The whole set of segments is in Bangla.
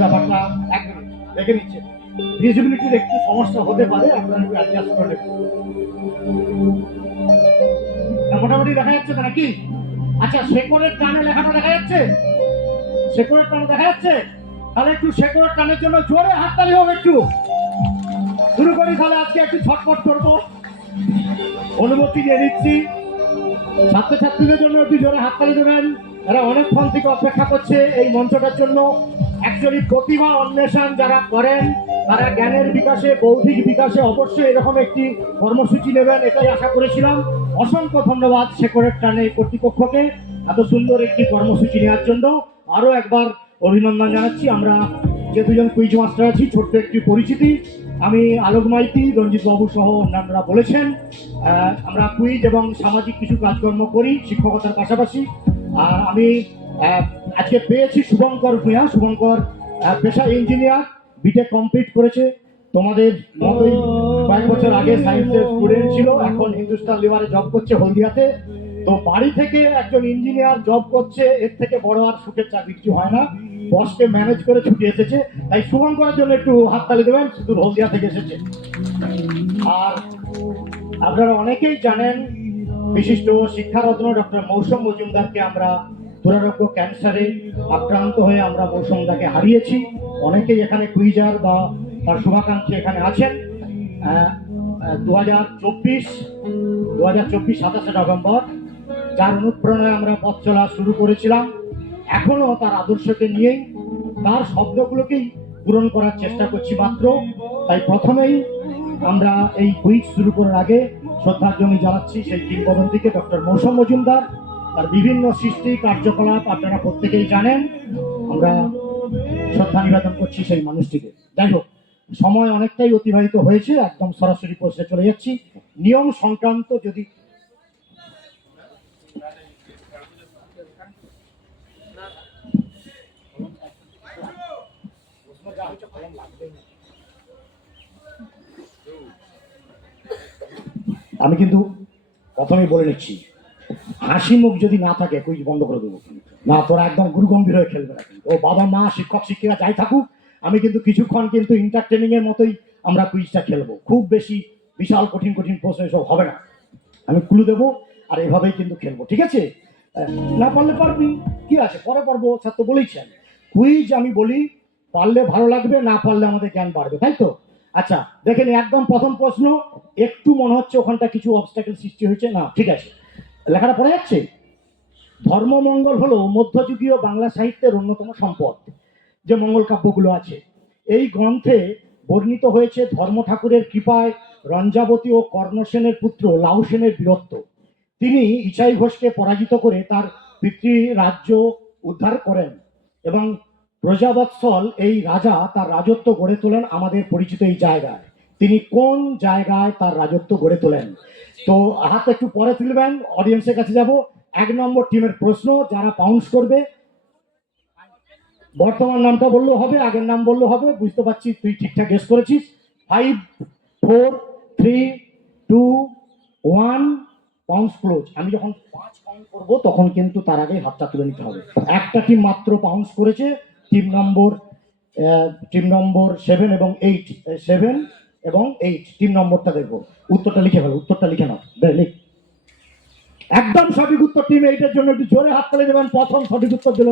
ব্যাপারটা এক মিনিট দেখে নিচ্ছে, ভিজিবিলিটির একটু সমস্যা হতে পারে, আপনারা একটু অ্যাডজাস্ট করে নেবেন। মোটামুটি দেখা যাচ্ছে তো নাকি? আচ্ছা, শেকড়ের টানে লেখাটা দেখা যাচ্ছে? শেকড়ের টানে দেখা যাচ্ছে? তাহলে একটু শেকড়ের টানের জন্য জোরে হাততালি হবে একটু। শুরু করি তাহলে, আজকে একটু ছটফট করবো, অনুমতি নিয়ে নিচ্ছি। ছাত্রছাত্রীদের জন্য একটু জোরে হাততালি দেবেন, এরা অনেকক্ষণ থেকে অপেক্ষা করছে এই মঞ্চটার জন্য। অ্যাকচুয়ালি প্রতিভা অন্বেষণ যারা করেন তারা জ্ঞানের বিকাশে, বৌদ্ধিক বিকাশে অবশ্যই এরকম একটি কর্মসূচি নেবেন, এটাই আশা করেছিলাম। অসংখ্য ধন্যবাদ শেকড়ের টানে কর্তৃপক্ষকে এত সুন্দর একটি কর্মসূচি নেওয়ার জন্য। আরো একবার অভিনন্দন জানাচ্ছি। আমরা যে দুজন কুইজ মাস্টার আছি, ছোট্ট একটি পরিচিতি। আমি আলোক মাইতি, রঞ্জিত বাবু সহ অন্যান্যরা বলেছেন আমরা কুইজ এবং সামাজিক কিছু কাজকর্ম করি শিক্ষকতার পাশাপাশি। আর আমি আজকে পেয়েছি শুভঙ্কর ভূঁইয়া। শুভঙ্কর পেশা ইঞ্জিনিয়ার, বিটেক কমপ্লিট করেছে। তোমাদের মতোই কয়েক বছর আগে সায়েন্সের স্টুডেন্ট ছিল, এখন হিন্দুস্তান লিভারে জব করছে হলদিয়াতে। তো বাড়ি থেকে একজন ইঞ্জিনিয়ার জব করছে, এর থেকে বড় আর সুখের চাকরি কিছু হয় না। বসকে ম্যানেজ করে ছুটি এসেছে, তাই শুভঙ্করের জন্য একটু হাততালি দেবেন, শুধু হলদিয়া থেকে এসেছে। আর আপনারা অনেকেই জানেন বিশিষ্ট শিক্ষারত্ন ডক্টর মৌসুম মজুমদারকে আমরা দুরারোগ্য ক্যান্সারে আক্রান্ত হয়ে আমরা মৌসুমদাকে হারিয়েছি। অনেকেই এখানে কুইজার বা তার শুভাকাঙ্ক্ষী এখানে আছেন। 2024 27 নভেম্বর যার অনুপ্রেরণায় আমরা পথ চলা শুরু করেছিলাম, এখনো তার আদর্শকে নিয়েই, তার শব্দগুলোকেই পূরণ করার চেষ্টা করছি মাত্র। তাই প্রথমেই আমরা এই কুইজ শুরু করার আগে শ্রদ্ধাঞ্জলি জানাচ্ছি সেই কিংবদন্তিকে, ডক্টর মৌসুম মজুমদার। তার বিভিন্ন সৃষ্টি কার্যকলাপ আপনারা প্রত্যেকেই জানেন, আমরা শ্রদ্ধা নিবেদন করছি সেই মানুষটিকে। যাই হোক, সময় অনেকটাই অতিবাহিত হয়েছে, একদম সরাসরি প্রশ্নে চলে যাচ্ছি। নিয়ম সংক্রান্ত যদি আমি কিন্তু প্রথমেই বলে নিচ্ছি, হাসি মুখ যদি না থাকে কুইজ বন্ধ করে দেবো। না, তোরা একদম গুরুগম্ভীর হয়ে খেলবে না। ও বাবা মা শিক্ষক শিক্ষিকা যাই থাকুক, আমি কিন্তু কিছুক্ষণ কিন্তু ইন্টারটেনিং এর মতোই আমরা কুইজটা খেলবো। খুব বেশি বিশাল কঠিন কঠিন প্রশ্ন এসব হবে না, আমি ক্লু দেবো আর এভাবেই কিন্তু খেলবো, ঠিক আছে? না পারলে পারবি, কি আছে, পরে পারবো, স্যার তো বলেইছেন। কুইজ আমি বলি পারলে ভালো লাগবে, না পারলে আমাদের জ্ঞান বাড়বে, তাই তো? আচ্ছা দেখেন, একদম প্রথম প্রশ্ন। একটু মনে হচ্ছে ওখানটা কিছু অবস্টাকেল সৃষ্টি হয়েছে, না ঠিক আছে, লেখাটা পড়ে যাচ্ছে। ধর্মমঙ্গল হলো মধ্যযুগীয় বাংলা সাহিত্যের অন্যতম সম্পদ। যে মঙ্গল কাব্যগুলো আছে, এই গ্রন্থে বর্ণিত হয়েছে ধর্ম ঠাকুরের কৃপায় রঞ্জাবতী ও কর্ণসেনের পুত্র লাউ সেনের বীরত্ব। তিনি ইচাই ঘোষকে পরাজিত করে তার পিতৃ রাজ্য উদ্ধার করেন এবং প্রজাবৎসল এই রাজা তার রাজত্ব গড়ে তোলেন আমাদের পরিচিত এই জায়গায়। তিনি কোন জায়গায় তার রাজত্ব গড়ে তোলেন? তো হাত একটু পরে তুলবেন, অডিয়েন্সের কাছে যাব। 1 নম্বর টিমের প্রশ্ন, যারা পাউন্স করবে, বর্তমান নামটা বললেও হবে, আগের নাম বললেও হবে, বুঝতে পারছি তুই ঠিকঠাক গেস করেছিস। 5 4 3 2 1 পাউন্স ক্লোজ। আমি যখন 5 কাউন্ট করবো তখন কিন্তু তার আগে হাতটা তুলে নিতে হবে। একটা টিম মাত্র পাউন্স করেছে, টিম নম্বর 7 এবং 8, 7 এবং 8 টিম নম্বরটা দেখবো। উত্তরটা লিখে ফেলো, উত্তরটা লিখে নাও, লিখ। একদম সঠিক উত্তর টিম 8 এর জন্য একটু জোরে হাততালি দেবেন। প্রথম সঠিক উত্তর দিল,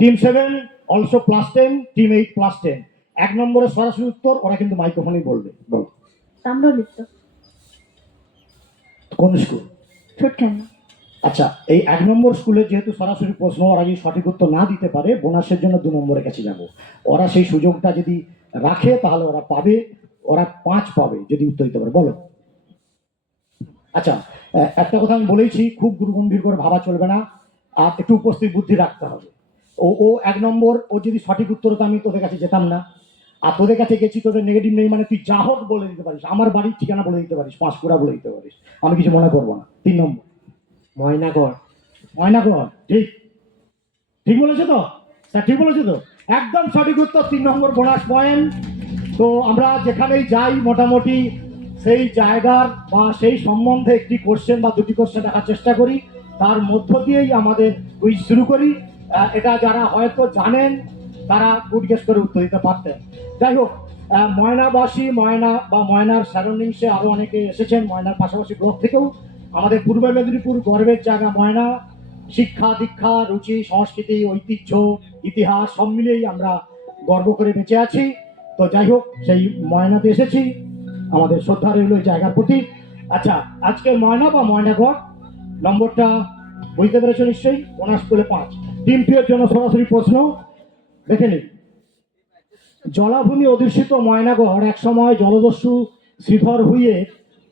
টিম 7 অলসো +10, টিম 8 +10। 1 নম্বরের সরাসরি উত্তর, ওরা কিন্তু মাইক্রোফোনেই বলবে। বলো তাম্রলিপ্ত। কোন স্কুল? ছোটখানি। আচ্ছা, এই 1 নম্বর স্কুলে যেহেতু সরাসরি প্রশ্ন, ওরা যদি সঠিক উত্তর না দিতে পারে, বোনাসের জন্য 2 নম্বরের কাছে যাব। ওরা সেই সুযোগটা যদি রাখে তাহলে ওরা পাবে, ওরা 5 পাবে যদি উত্তর দিতে পারে। বলো। আচ্ছা, একটা কথা আমি বলেইছি, খুব গুরুগম্ভীর করে ভাবা চলবে না, আর একটু উপস্থিত বুদ্ধি রাখতে হবে। ও 1 নম্বর, ও যদি সঠিক উত্তর হতো আমি তোদের কাছে যেতাম না। আর তোদের কাছে গেছি, তোদের নেগেটিভ নেই মানে তুই যা হোক বলে দিতে পারিস, আমার বাড়ির ঠিকানা বলে দিতে পারিস, 5 বলে দিতে পারিস, আমি কিছু মনে করবো না। 3 নম্বর ময়নাগড়। ময়নাগড়, ঠিক ঠিক বলেছে তো স্যার? ঠিক বলেছে তো, একদম সঠিক উত্তর। 3 নম্বর বোনাস পয়েন্ট। তো আমরা যেখানেই যাই মোটামুটি সেই জায়গার বা সেই সম্বন্ধে একটি কোশ্চেন বা দুটি কোশ্চেন দেখার চেষ্টা করি, তার মধ্য দিয়েই আমাদের কুইজ শুরু করি। এটা যারা হয়তো জানেন তারা গুড গেস করে উত্তর দিতে পারতেন। যাই হোক, ময়নাবাসী, ময়না বা ময়নার সারাউন্ডিংসে আরো অনেকে এসেছেন, ময়নার পাশাপাশি ব্লক থেকেও। আমাদের পূর্ব মেদিনীপুর গর্বের জায়গা ময়না। শিক্ষা, দীক্ষা, রুচি, সংস্কৃতি, ঐতিহ্য, ইতিহাস সব মিলিয়েই আমরা গর্ব করে বেঁচে আছি। তো যাই হোক, সেই ময়নাতে এসেছি, আমাদের শ্রদ্ধা রইল এই জায়গার প্রতি। আচ্ছা, আজকে ময়না বা ময়নাগড় নম্বরটা বুঝতে পেরেছো নিশ্চয়ই। বোনাস করে 5। টিম 2 এর জন্য সরাসরি প্রশ্ন দেখে নিন। জলাভূমি অধিষ্ঠিত ময়নাগড় একসময় জলদস্যু শ্রীধর ভুঁইয়ে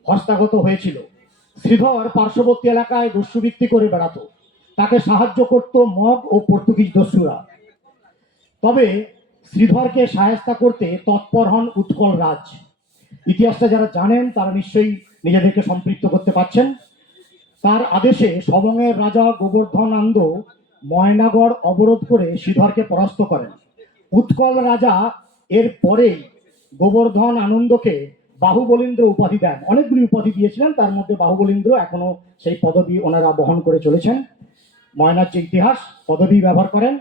হস্তগত হয়েছিল। শ্রীধর পার্শ্ববর্তী এলাকায় দস্যুবৃত্তি করে বেড়াতো। তাকে সাহায্য করত মগ ও পর্তুগিজ দস্যুরা। তবে শ্রীধরকে সায়স্তা করতে তৎপর হন উৎকল রাজ। ইতিহাসটা যারা জানেন তারা নিশ্চয়ই নিজেদেরকে সম্পৃক্ত করতে পারছেন। তার আদেশে সবংয়ের রাজা গোবর্ধনানন্দ ময়নাগড় অবরোধ করে শ্রীধরকে পরাস্ত করেন। উৎকল রাজা এর পরেই গোবর্ধন আনন্দকে বাহুবলীন্দ্র উপাধি দেন। অনেকগুলি উপাধি দিয়েছিলেন, তার মধ্যে বাহুবলীন্দ্র এখনো সেই পদবি ওনারা বহন করে চলেছেন। ময়নার যে ইতিহাস, পদবি ব্যবহার করেন।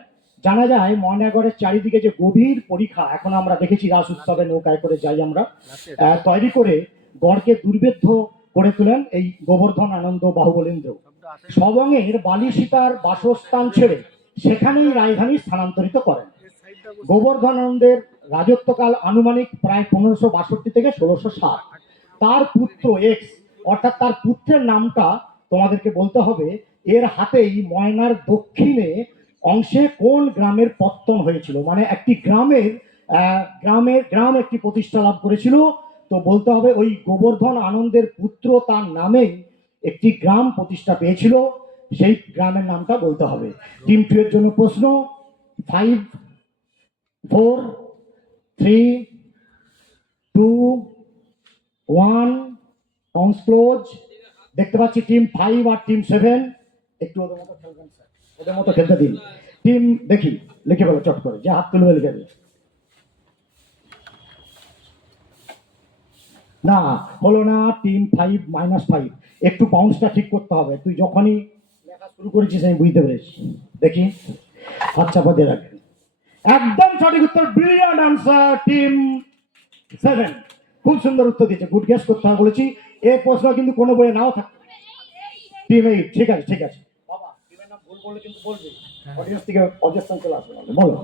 জানা যায় ময়নাগড়ের চারিদিকে যে গভীর পরিখা, এখন আমরা দেখেছি রাস উৎসবে নৌকায় করে যাই আমরা, তৈরি করে গড়কে দুর্ভেদ্য করে তোলেন এই গোবর্ধন আনন্দ বাহুবলীন্দ্র। সবংয়ের বালিসীতার বাসস্থান ছেড়ে সেখানেই রাজধানী স্থানান্তরিত করেন। গোবর্ধনানন্দের রাজত্বকাল আনুমানিক প্রায় 1562 থেকে 1607। তার পুত্র এক্স, অর্থাৎ তার পুত্রের নামটা তোমাদেরকে বলতে হবে। এর হাতেই ময়নার দক্ষিণে অংশে কোন গ্রামের পত্তন হয়েছিল, মানে একটি গ্রাম একটি প্রতিষ্ঠা লাভ করেছিল। তো বলতে হবে ওই গোবর্ধন আনন্দের পুত্র তার নামেই একটি গ্রাম প্রতিষ্ঠা পেয়েছিল, সেই গ্রামের নামটা বলতে হবে। টিম 2 এর জন্য প্রশ্ন। 5, 4, 3, 2, 1, কাউন্টস ক্লোজ। দেখতে পাচ্ছি টিম 5 আর টিম 7 একটু ওদের মতো খেলবেন স্যার, ওদের মতো খেলতে দিন। টিম দেখি লিখে বলো চট করে, যে হাত তুলবে লিখে দিন। না, হলো না। টিম 5 -5। একটু বাউন্সটা ঠিক করতে হবে। তুই যখনই লেখা শুরু করেছিস আমি বুঝতে পেরেছি। দেখি হাত চাপা দিয়ে রাখবেন। একদম সঠিক উত্তর, ব্রিলিয়ান্ট আনসার টিম 7। খুব সুন্দর উত্তর দিয়েছে, গুড গেস করতে হবে বলেছি। এই প্রশ্ন কিন্তু কোনো বইয়ে নাও থাকে। টিম 8, ঠিক আছে ঠিক আছে বাবা, টিমের নাম ভুল বললে কিন্তু বলবে, অডিয়েন্স থেকে অবজেকশন চলে আসবে। বলো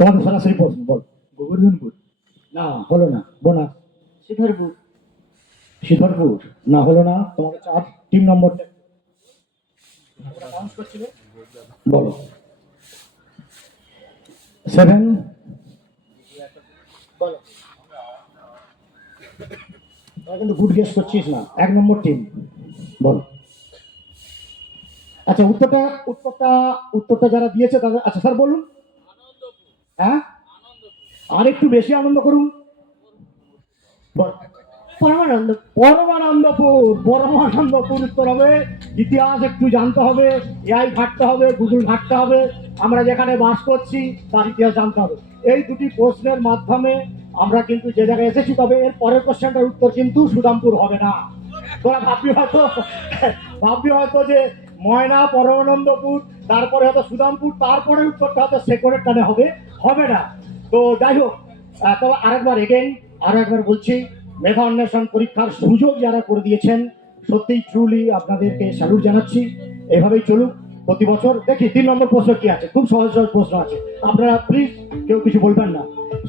তোমাদের সরাসরি প্রশ্ন, বল। গোবর্ধনপুর। না, হলো না। বোনাস শ্রীধরপুর। শ্রীধরপুর। না, হলো না। তোমাকে 4। টিম নম্বরটা বলো। 7 বলো। তোরা কিন্তু গুড গেস করছিস না। 1 নম্বর টিম বল। আচ্ছা, উত্তরটা যারা দিয়েছে তাদের, আচ্ছা স্যার বলুন। হ্যাঁ, আর একটু বেশি আনন্দ করুন। বল। পরমানন্দপুর উত্তর হবে। ইতিহাস একটু জানতে হবে, এআই ঘাটতে হবে, গুগল ঘাটতে হবে, আমরা যেখানে বাস করছি তার ইতিহাস জানতে হবে। এই দুটি প্রশ্নের মাধ্যমে আমরা কিন্তু যে জায়গায় এসেছি। তবে এর পরের কোশ্চেনটার উত্তর কিন্তু সুদামপুর হবে না। তোরা ভাববি হয়তো যে ময়না, পরমানন্দপুর, তারপরে হয়তো সুদামপুর, তারপরে উত্তরটা হয়তো শেকড়ের টানে হবে না। তো যাই হোক, তবে আরো একবার বলছি, মেধা অন্বেষণ পরীক্ষার সুযোগ যারা করে দিয়েছেন, সত্যিই ট্রুলি আপনাদেরকে স্যালুট জানাচ্ছি। এভাবেই চলুক প্রতি বছর। দেখি 3 নম্বর প্রশ্ন কি আছে, খুব সহজ সহজ প্রশ্ন আছে, আপনারা প্লিজ কেউ কিছু বলবেন না।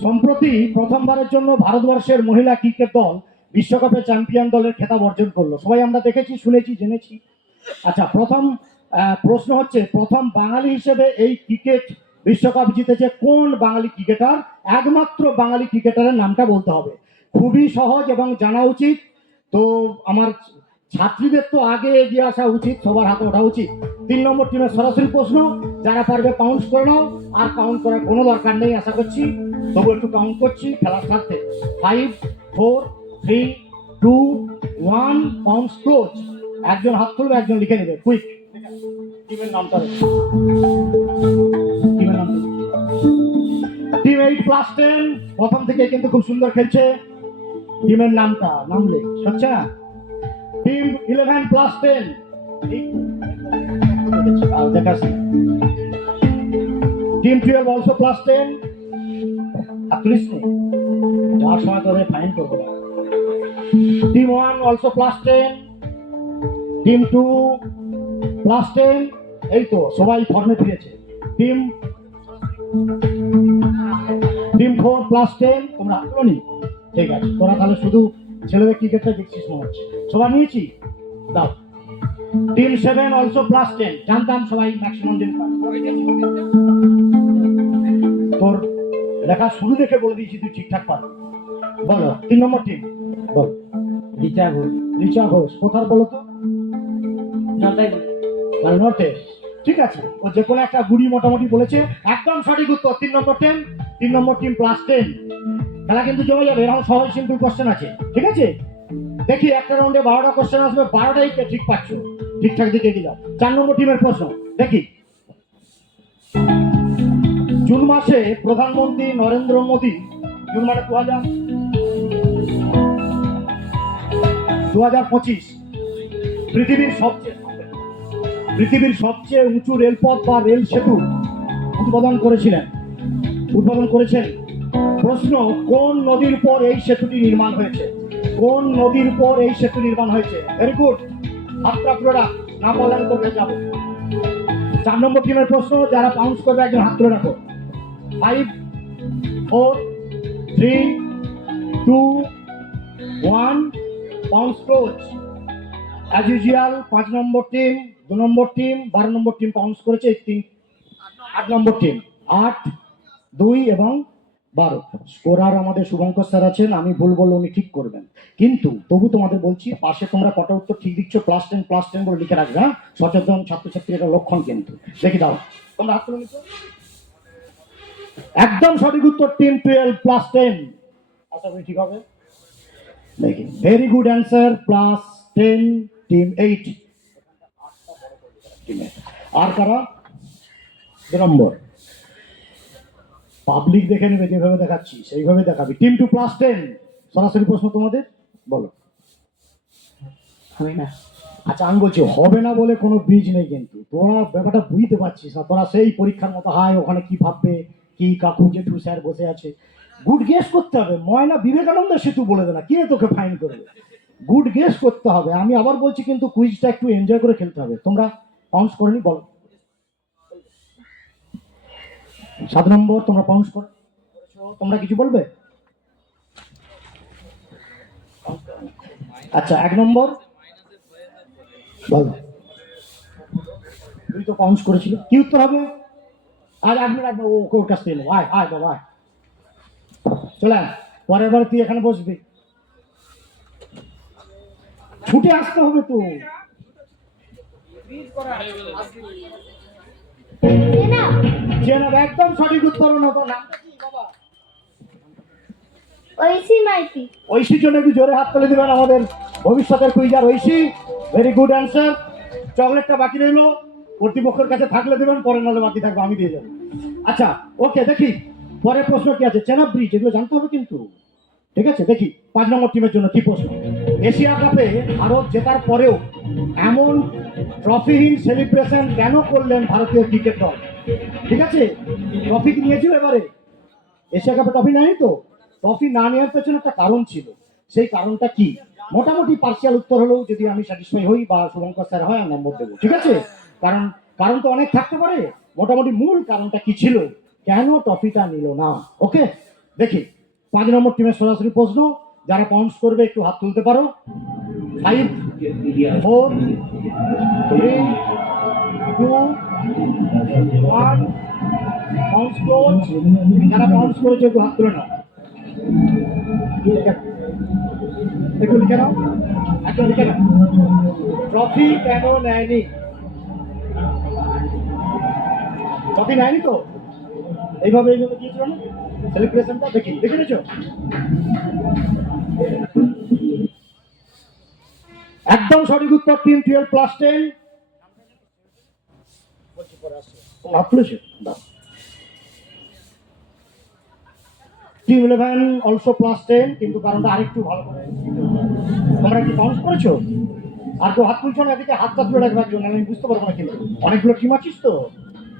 সম্প্রতি প্রথমবারের জন্য ভারতবর্ষের মহিলা ক্রিকেট দল বিশ্বকাপে চ্যাম্পিয়ন দলের খেতাব অর্জন করলো। সবাই আমরা দেখেছি, শুনেছি, জেনেছি। আচ্ছা, প্রশ্ন হচ্ছে, প্রথম বাঙালি হিসেবে এই ক্রিকেট বিশ্বকাপ জিতেছে কোন বাঙালি ক্রিকেটার? একমাত্র বাঙালি ক্রিকেটারের নামটা বলতে হবে। খুবই সহজ এবং জানা উচিত। তো আমার ছাত্রীদের তো আগে এগিয়ে আসা উচিত, সবার হাতে ওঠা উচিত। 3 নম্বর টিমের সরাসরি প্রশ্ন, যারা পারবে কাউন্ট করে নাও। আর কাউন্ট করার কোনো দরকার নেই আশা করছি, তবু একটু কাউন্ট করছি খেলার স্বার্থে। 5, 4, 3, 2, 1, কাউন্টস ক্লোজ। একজন হাত তুলবে, একজন লিখে নেবে, কুইক। টিমের নামটা টিম 8+10 প্রথম থেকে কিন্তু খুব সুন্দর খেলছে। টিমের নাম লেখ সচ্চা। টিম 11+10 দেখেছি, আর দেখাচ্ছি। টিম 12 অলসো প্লাস 10, আর 30 নেই, যাওয়ার সময় তোদের ফাইন করবো না। Team 1 also plus 10, team 2 plus 10, এই তো সবাই ফর্মে ফিরেছে। টিম 4 প্লাস 10, তোমরা হাতনি, ঠিক আছে, তোরা তাহলে শুধু ছেলেদের ক্রিকেটটা দেখছিস মনে হচ্ছে। সবাই নিয়েছি, দাও। টিম 7 অলসো প্লাস 10, জানতাম সবাই ম্যাক্সিমাম দিন পাবে। তোর লেখা শুরু দেখে বলে দিয়েছি তুই ঠিকঠাক পারবি। বলো 3 নম্বর টিম, বল। রিচা ঘোষ কোথার বলো তো? নর্থে, ঠিক আছে, ও যে কোনো একটা গুড়ি মোটামুটি বলেছে, একদম সঠিক উত্তর। 3 নম্বর টিম, 3 নম্বর টিম প্লাস 10। খেলা কিন্তু জমে যাবে, এরকম সহজ সিম্পল কোশ্চেন আছে, ঠিক আছে। দেখি একটা রাউন্ডে 12টা কোশ্চেন আসবে, 12টাই ঠিক পাচ্ছ, ঠিকঠাক দিকে দিলাম। 4 নম্বর টিমের প্রশ্ন দেখি। জুন মাসে প্রধানমন্ত্রী নরেন্দ্র মোদী, জুন মানে 2025, পৃথিবীর সবচেয়ে উঁচু রেলপথ বা রেল সেতু উদ্বোধন করেছেন। প্রশ্ন, কোন নদীর উপর এই সেতুটি নির্মাণ হয়েছে? কোন নদীর উপর এই সেতু নির্মাণ হয়েছে? ভেরি গুড, হাতরা না পারলে আমি তোকে যাবো। 4 নম্বর টিমের প্রশ্ন, যারা পাউন্স করবে একজন হাত তুলে রাখো। 5 4 3 2 1, পাউন্স ক্লোজ। অ্যাজ ইউজুয়াল 5 নম্বর টিম, 2 নম্বর টিম, 12 নম্বর টিম পাউন্স করেছে। 8 নম্বর টিম, 8 2 এবং 12। স্কোরার আমাদের শুভঙ্কর স্যার আছেন, আমি ভুল বললে উনি ঠিক করবেন, কিন্তু তবু তোমাদের বলছি পাশে তোমরা কটা উত্তর ঠিক দিচ্ছ +10 বলে লিখে রাখবে। হ্যাঁ, সচেতন ছাত্রছাত্রীর একটা লক্ষণ কিন্তু। দেখি দাও, তোমরা হাত তুলে নিচ্ছ। একদম সঠিক উত্তর টিম 12 +10। আশা করি ঠিক হবে। দেখি, ভেরি গুড অ্যান্সার, +10 টিম 8। আর কারা? 2 নম্বর, পাবলিক দেখে নেবে, যেভাবে দেখাচ্ছি সেইভাবে দেখাবি। টিম 2 +10, সরাসরি প্রশ্ন তোমাদের, বলো। হবে না। আচ্ছা আমি বলছি হবে না বলে কোনো ব্রিজ নেই, কিন্তু তোরা ব্যাপারটা বুঝতে পারছিস না। তোরা সেই পরীক্ষার মতো, হাই ওখানে কি ভাববে, কি কাকু জেঠু স্যার বসে আছে, গুড গেস করতে হবে। ময়না বিবেকানন্দের সেতু বলে দে না, কে তোকে ফাইন করবে? গুড গেস করতে হবে। আমি আবার বলছি, কিন্তু কুইজটা একটু এনজয় করে খেলতে হবে। তোমরা পাউন্স করনি, বলো। 7 নম্বর, তোমরা পাউন্স করো, তোমরা কিছু বলবে? আচ্ছা 1 নম্বর, বলো। তুই তো পাউন্স করেছিল, কি উত্তর হবে? আর 1 মিনিট রাখবো, ওর কাছ থেকে নেবো। আয় আয় বাবা, চলে আয়। পরের বার তুই এখানে বসবি, ছুটে আসতে হবে তো। একদম সঠিক উত্তর না তো। নামটা কি বাবা? ঐশী মাইতি। ঐশীর জন্য একটু জোরে হাত তুলে দিবেন আমাদের ভবিষ্যতের quizzer Oishi. Very good answer. চকলেটটা বাকি রইলো, কর্তৃপক্ষের কাছে থাকলে দেবেন, পরে নাহলে বাকি থাকবে, আমি দিয়ে যাবো। আচ্ছা ওকে, দেখি পরের প্রশ্ন কি আছে। চেনাব ব্রিজ, এগুলো জানতে হবে কিন্তু, ঠিক আছে। দেখি 5 নম্বর টিমের জন্য কি প্রশ্ন। এশিয়া কাপে ভারত জেতার পরেও এমন ট্রফিহীন সেলিব্রেশন কেন করলেন ভারতীয় ক্রিকেট দল? ঠিক আছে, ট্রফি কি নিয়েছিল এবারে? এশিয়া কাপে ট্রফি নেয়নি তো। ট্রফি না নেওয়ার পেছনে একটা কারণ ছিল, সেই কারণটা কি? মোটামুটি পার্সিয়াল উত্তর হলেও যদি আমি স্যাটিসফাই হই বা শুভঙ্কর স্যার হয়, আমি নম্বর দেবো, ঠিক আছে। কারণ কারণ তো অনেক থাকতে পারে, মোটামুটি মূল কারণটা কি ছিল, কেন ট্রফিটা নিল না। ওকে, দেখি 5 নম্বর টিমের সরাসরি প্রশ্ন, যারা পাউন্স করবে একটু হাত তুলতে পারো। 5 4 3 2 1, পাউন্স ক্লোজ। যারা পাউন্স করেছে একটু হাত তুলে নাও, একটু লিখে নাও, একটু লিখে নাও। ট্রফি কেন নেয়নি? ট্রফি নেয়নি তো, এইভাবে দিয়েছিল না সেলিব্রেশনটা, দেখি দেখে নিয়েছো? একদম সঠিক উত্তর টিম 12 +10। হাত তুলেছো? টিম 11 অলসো +10, কিন্তু কারণটা আরেকটু ভালো করে। তোমরা কি পাউন্স করেছো? আর কেউ হাত তুলছো না, এদিকে হাতটা তুলে রাখবে একজন, আমি বুঝতে পারবো না কিন্তু অনেকগুলো টিম আছিস তো।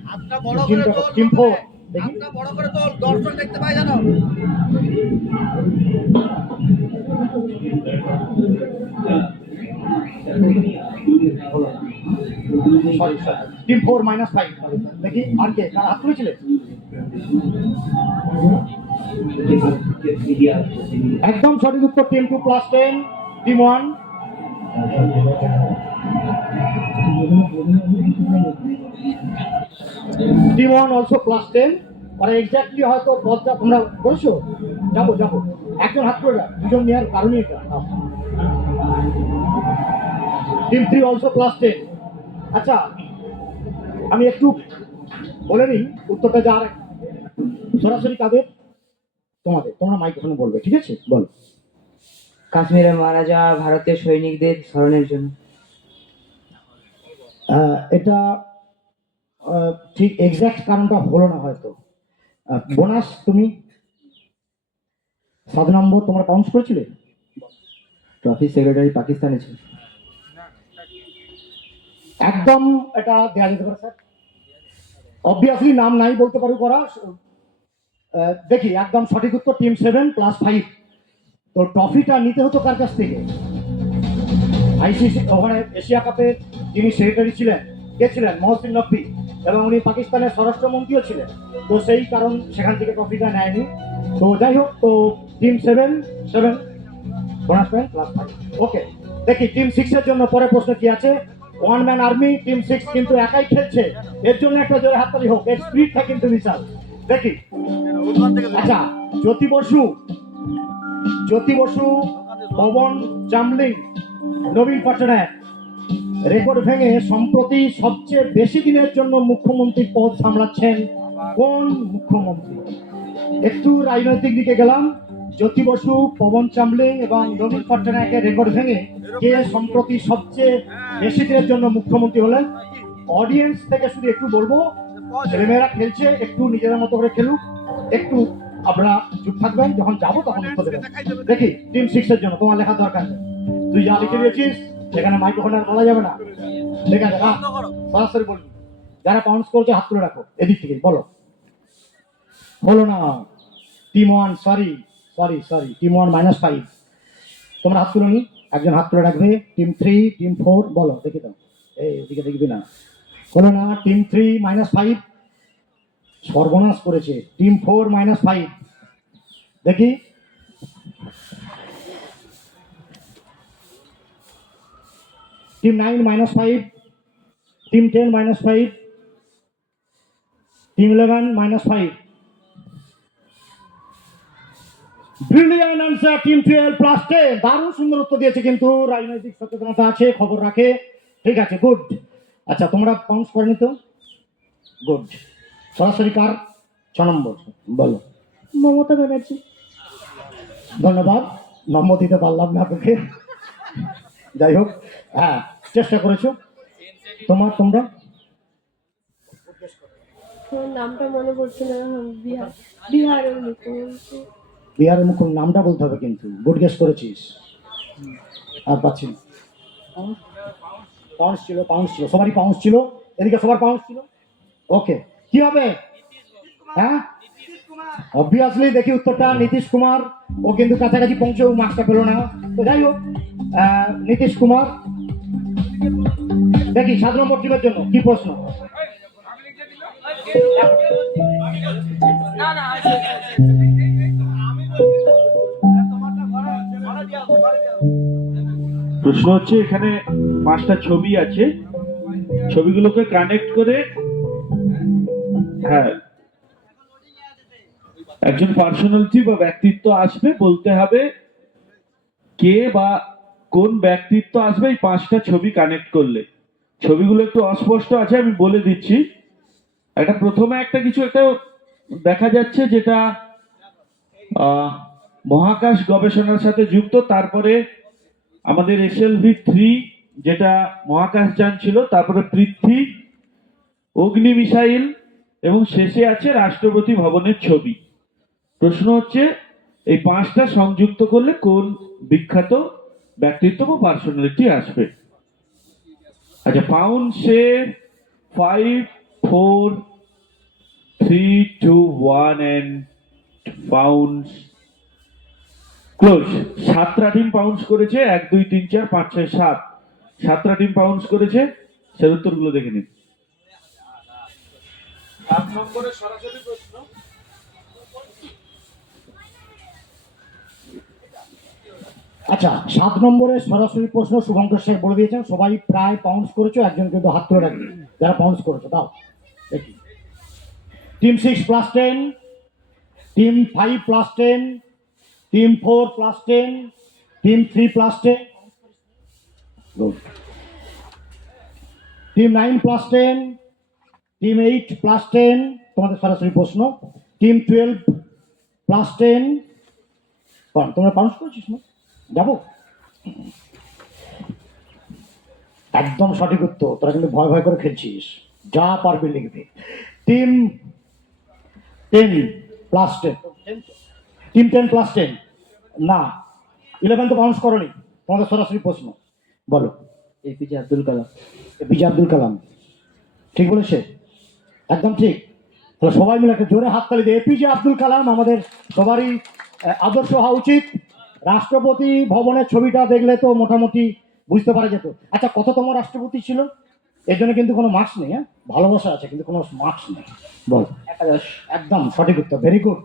হাতটা বড় করে তোল, টিম ফোর দেখি। হাতটা বড় করে তোল, দর্শক দেখতে পাই জানো। সরি টিম 4-5 দেখি আর কে কার হাত তুলেছিলে। একদম সঠিক উত্তর টিম 2 +10, টিম 1। টিম 1 অলসো +10, আর এক্স্যাক্টলি হয়তো পদটা তোমরা করেছো। যাবো যাবো, একজন হাত করে রাখ, দুজন নেওয়ার কারণই এটা। Team 3 also +10। আচ্ছা আমি একটু বলে নিই উত্তরটা, যার সরাসরি কাদের, তোমাদের, তোমরা মাইক্রোফোনে বলবে, ঠিক আছে? বলো। কাশ্মীরে মারা যাওয়া ভারতীয় সৈনিকদের স্মরণের জন্য। এটা ঠিক এক্সাক্ট কারণটা হলো না হয়তো। বোনাস তুমি 7 নম্বর তোমরা কাউন্ট করেছিলে। ট্রফি সেক্রেটারি পাকিস্তানে ছিল। একদম এটা দেওয়া যেতে পারে স্যার, অবভিয়াসলি নাম নাই বলতে পারো করা। দেখি একদম সঠিক উত্তর টিম 7+5। তো ট্রফিটা নিতে হতো কার কাছ থেকে? আইসিসি ওখানে এশিয়া কাপের যিনি সেক্রেটারি ছিলেন, কে ছিলেন? মহসিন নকভি, এবং উনি পাকিস্তানের স্বরাষ্ট্রমন্ত্রীও ছিলেন। তো সেই কারণ সেখান থেকে ট্রফিটা নেয়নি। তো যাই হোক, তো টিম 7 বোনাস পয়েন্ট +5। ওকে, দেখি টিম 6 এর জন্য পরে প্রশ্ন কি আছে। ওয়ান ম্যান আর্মি, টিম 6 কিন্তু একাই খেলছে, এর জন্য একটা জোরে হাততালি হোক, এর স্পিডটা কিন্তু বিশাল। দেখি আচ্ছা, জ্যোতি বসু, পবন চামলিং, নবীন পটনায়ক রেকর্ড ভেঙে সম্প্রতি সবচেয়ে বেশি দিনের জন্য মুখ্যমন্ত্রীর পদ সামলাচ্ছেন কোন মুখ্যমন্ত্রী? একটু রাজনৈতিক দিকে গেলাম। জ্যোতি বসু, পবন চামলিং এবং নবীন পট্টনায়কের রেকর্ড ভেঙে কে সম্প্রতি সবচেয়ে বেশি দিনের জন্য মুখ্যমন্ত্রী হলেন? অডিয়েন্স থেকে শুধু একটু বলবো, ছেলেমেয়েরা খেলছে, একটু নিজেদের মতো করে খেলুক, একটু আপনারা চুপ থাকবেন, যখন যাবো তখন উত্তর দেবেন। দেখি টিম 6 এর জন্য তোমার লেখার দরকার নেই, তুই যা লিখে দিয়েছিস সেখানে মাইক্রোফোন আর বলা যাবে না, ঠিক আছে? হ্যাঁ, সরাসরি বলবি। যারা কাউন্ট করছে হাত তুলে রাখো, এদিক থেকে বলো। বলো না। টিম 1 সরি, টিম 1 -5, তোমরা হাত তুলো নি, একজন হাত তুলে রাখবে। টিম 3, টিম 4 বলো, দেখি দাও, এই এদিকে দেখবি না, বলো না। টিম 3 -5 সর্বনাশ করেছে। টিম 4 -5 দেখি। Team 9 -5, team 10 -5, team 11 -5। Brilliant answer team 12+10, দারুণ সুন্দর উত্তর দিয়েছে, কিন্তু রাজনৈতিক সচেতনতা আছে, খবর রাখে, ঠিক আছে, গুড। আচ্ছা তোমরা কাউন্ট করেনি তো, গুড। সরাসরি কার 6 নম্বর বলো। মমতা ব্যানার্জি। ধন্যবাদ, নম্বর দিতে পারলাম না তোকে, যাই হোক, হ্যাঁ চেষ্টা করেছো। তোমরা আমার নামটা মনে পড়ছে না। বিহারের মুখ্যমন্ত্রী। বিহারের মুখ্য নামটা বলতে হবে কিন্তু, গুড গেস করেছিস। আর পাচ্ছি না। পাউন্স ছিল, সবারই পাউন্স ছিল, এদিকে সবার পাউন্স ছিল। ওকে, কি হবে? হ্যাঁ, অবভিয়াসলি দেখি উত্তরটা নীতিশ কুমার। ও কিন্তু কাছাকাছি পৌঁছেও মার্কসটা পেল না। তো যাই হোক, নীতিশ কুমার। দেখি 7 নম্বর টিমের জন্য কি প্রশ্ন। প্রশ্ন হচ্ছে, এখানে 5টা ছবি আছে, ছবিগুলোকে কানেক্ট করে, হ্যাঁ, একজন পার্সোনালিটি বা ব্যক্তিত্ব আসবে, বলতে হবে কে বা কোন ব্যক্তিত্ব আসবে এই 5টা ছবি কানেক্ট করলে। ছবিগুলো একটু অস্পষ্ট আছে, আমি বলে দিচ্ছি। প্রথমে কিছু একটা দেখা যাচ্ছে, যেটা মহাকাশ গবেষণার সাথে যুক্ত। তারপরে আমাদের SLV-3 যেটা মহাকাশযান ছিল, তারপরে পৃথ্বী, অগ্নি মিসাইল, এবং শেষে আছে রাষ্ট্রপতি ভবনের ছবি। প্রশ্ন হচ্ছে, এই 5টা সংযুক্ত করলে কোন বিখ্যাত ব্যক্তিত্ব বা পার্সোনালিটি আসবে? আচ্ছা, পাউন্ডসের 5 4 3 2 1 এন্ড পাউন্ডস ক্লোজ। 7টা টিম পাউন্স করেছে, 1 2 3 4 5 6 7, 7টা টিম পাউন্স করেছে। সেই উত্তরগুলো দেখে নিন। 7 নম্বরের সরাসরি প্রশ্ন। আচ্ছা, 7 নম্বরের সরাসরি প্রশ্ন শুভঙ্কর স্যার বলে দিয়েছেন। সবাই প্রায় পাউন্স করেছো, একজন কিন্তু হাত তুলে রাখবে যারা পাউন্স করেছো। দাও দেখি। Team 6 plus 10, team 5 plus 10, team 4 plus 10, team 3 plus 10, good. Team 9 plus 10, team 8 plus 10, তোমাদের সরাসরি প্রশ্ন। টিম 12 প্লাস 10, তোমরা পাউন্স করেছিস না? যাবো, একদম সঠিক উত্তর। তোরা কিন্তু ভয় ভয় করে খেলছিস, যা পারবে লিখবে। টিম 10 প্লাস 10, টিম 10 প্লাস 10 না, 11 তো বাউন্স করনি। তোমাদের সরাসরি প্রশ্ন, বলো। এপিজে আব্দুল কালাম। এপিজে আব্দুল কালাম, ঠিক বলেছে, একদম ঠিক। তাহলে সবাই মিলে একটা জোরে হাততালি দিয়ে এপিজে আব্দুল কালাম আমাদের সবারই আদর্শ হওয়া উচিত। রাষ্ট্রপতি ভবনের ছবিটা দেখলে তো মোটামুটি বুঝতে পারা যেত। আচ্ছা, কততম রাষ্ট্রপতি ছিল? এর জন্য কিন্তু কোনো মার্কস নেই, হ্যাঁ, ভালোবাসা আছে কিন্তু কোনো মার্কস নেই। বল। 11। একদম সঠিক উত্তর, ভেরি গুড।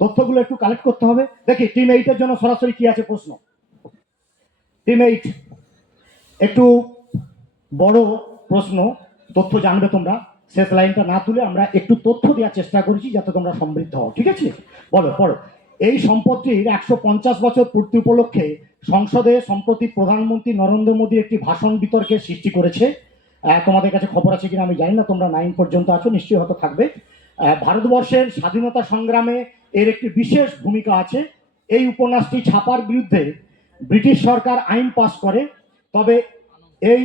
তথ্যগুলো একটু কালেক্ট করতে হবে। দেখি টিম 8-এর জন্য সরাসরি কি আছে প্রশ্ন। টিম 8 একটু বড় প্রশ্ন, তথ্য জানবে তোমরা। শেষ লাইনটা না তুলে আমরা একটু তথ্য দেওয়ার চেষ্টা করেছি যাতে তোমরা সমৃদ্ধ হও, ঠিক আছে? বলো পড়ো। এই সম্পত্তির 150 বছর পূর্তি উপলক্ষে সংসদে সম্প্রতি প্রধানমন্ত্রী নরেন্দ্র মোদী একটি ভাষণ বিতর্কের সৃষ্টি করেছে। তোমাদের কাছে খবর আছে কিনা আমি জানি না, তোমরা 9 পর্যন্ত আছো, নিশ্চয়ই হয়তো থাকবে। ভারতবর্ষের স্বাধীনতা সংগ্রামে এর একটি বিশেষ ভূমিকা আছে। এই উপন্যাসটি ছাপার বিরুদ্ধে ব্রিটিশ সরকার আইন পাস করে, তবে এই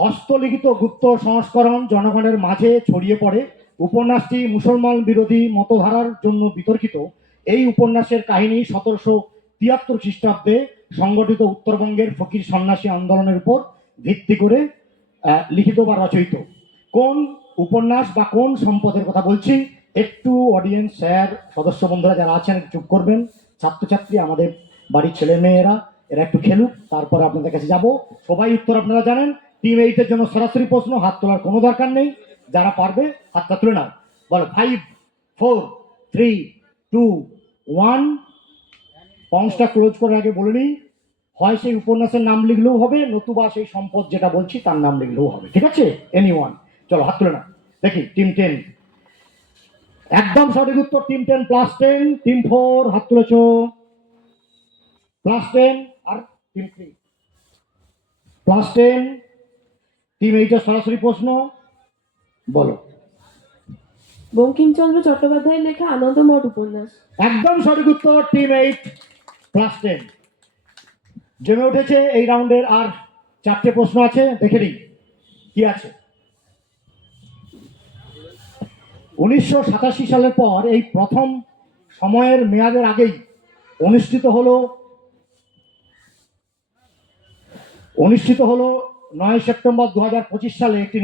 হস্তলিখিত গুপ্ত সংস্করণ জনগণের মাঝে ছড়িয়ে পড়ে। উপন্যাসটি মুসলমান বিরোধী মতধারার জন্য বিতর্কিত। এই উপন্যাসের কাহিনী 1773 খ্রিস্টাব্দে সংগঠিত উত্তরবঙ্গের ফকির সন্ন্যাসী আন্দোলনের উপর ভিত্তি করে লিখিত বা রচয়িত। কোন উপন্যাস বা কোন সম্পদের কথা বলছি? একটু অডিয়েন্স, স্যার, সদস্য বন্ধুরা যারা আছেন চুপ করবেন। ছাত্রছাত্রী, আমাদের বাড়ির ছেলে মেয়েরা, এরা একটু খেলুক, তারপর আপনাদের কাছে যাব। সবাই উত্তর আপনারা জানেন। টিম 8-এর জন্য সরাসরি প্রশ্ন, হাত তোলার কোনো দরকার নেই। যারা পারবে হাতটা তুলে নাও। বলো 5 4 3 2 1। পাউন্সটা ক্লোজ করার আগে বলে নিই, হয় সেই উপন্যাসের নাম লিখলেও হবে, নতুবা সেই সম্পদ যেটা বলছি তার নাম লিখলেও হবে, ঠিক আছে? এনিওয়ান, চলো হাত তুলে নাও। দেখি টিম 10, একদম সঠিক উত্তর। টিম 10 প্লাস 10, টিম 4 হাত তুলেছ প্লাস 10, আর টিম 3 প্লাস 10। টিম 8-এর সরাসরি প্রশ্ন, বলো। বঙ্কিমচন্দ্র চট্টোপাধ্যায়ের লেখা আনন্দমঠ উপন্যাস। একদম সঠিক উত্তর। টিম 8 প্লাস 10 জমে উঠেছে এই রাউন্ডের। আর 4টে প্রশ্ন আছে, দেখে নিই কি আছে। 1987 সালের পর এই প্রথম সময়ের মেয়াদের আগেই অনুষ্ঠিত হলো 9 সেপ্টেম্বর 2025 সালে একটি